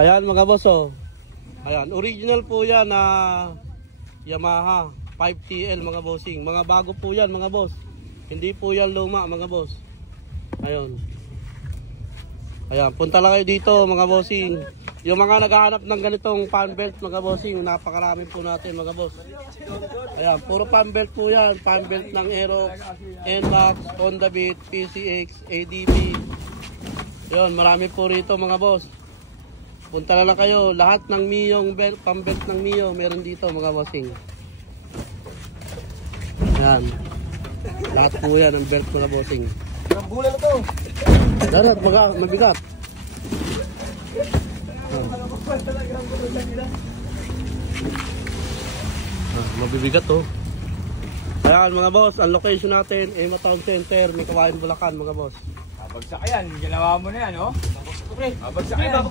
Ayan mga boss oh. Ayan, original po yan na Yamaha 5TL mga bossing. Mga bago po yan mga boss. Hindi po yan luma mga boss. Ayun. Ayan, punta lang kayo dito mga bossing. Yung mga naghahanap ng ganitong fan belt mga bossing, napakarami po natin mga boss. Ayan, puro fan belt po yan. Fan belt ng Aerox, NMAX, Honda Beat, PCX, ADB. Yun, marami po rito mga boss. Punta na lang kayo. Lahat ng Miyong belt, fan belt ng Mio, meron dito mga bossing. Ayan. Lahat po yan ang belt mga bossing. Ang bulan na to. Darat, mabigat. Mabibigat to. Ayan mga boss, ang location natin ay Town Center, may Kawayan Bulacan mga boss. Babagsak yan, ginawa mo na yan, oh. Babagsak yan.